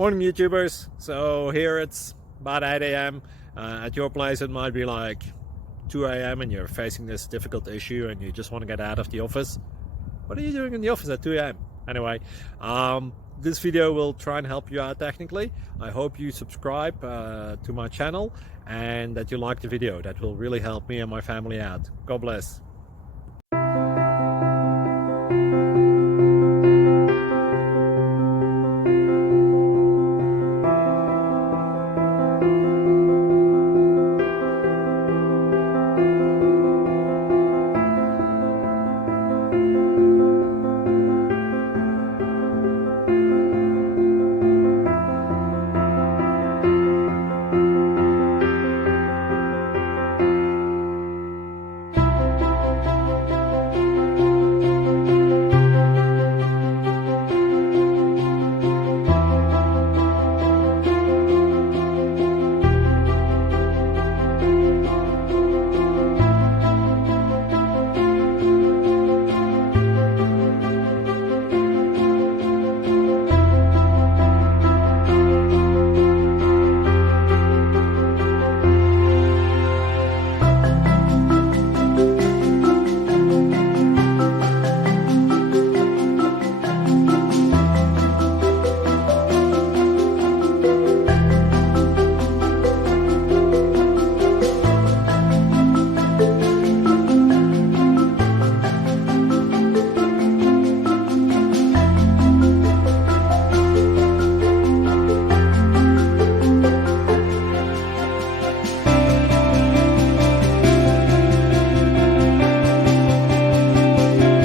Morning YouTubers. So here it's about 8 a.m. At your place it might be like 2 a.m. and you're facing this difficult issue and you just want to get out of the office. What are you doing in the office at 2 a.m.? Anyway, this video will try and help you out technically. I hope you subscribe to my channel and that you like the video. That will really help me and my family out. God bless.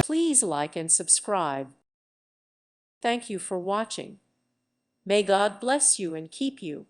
Please like and subscribe. Thank you for watching. May God bless you and keep you.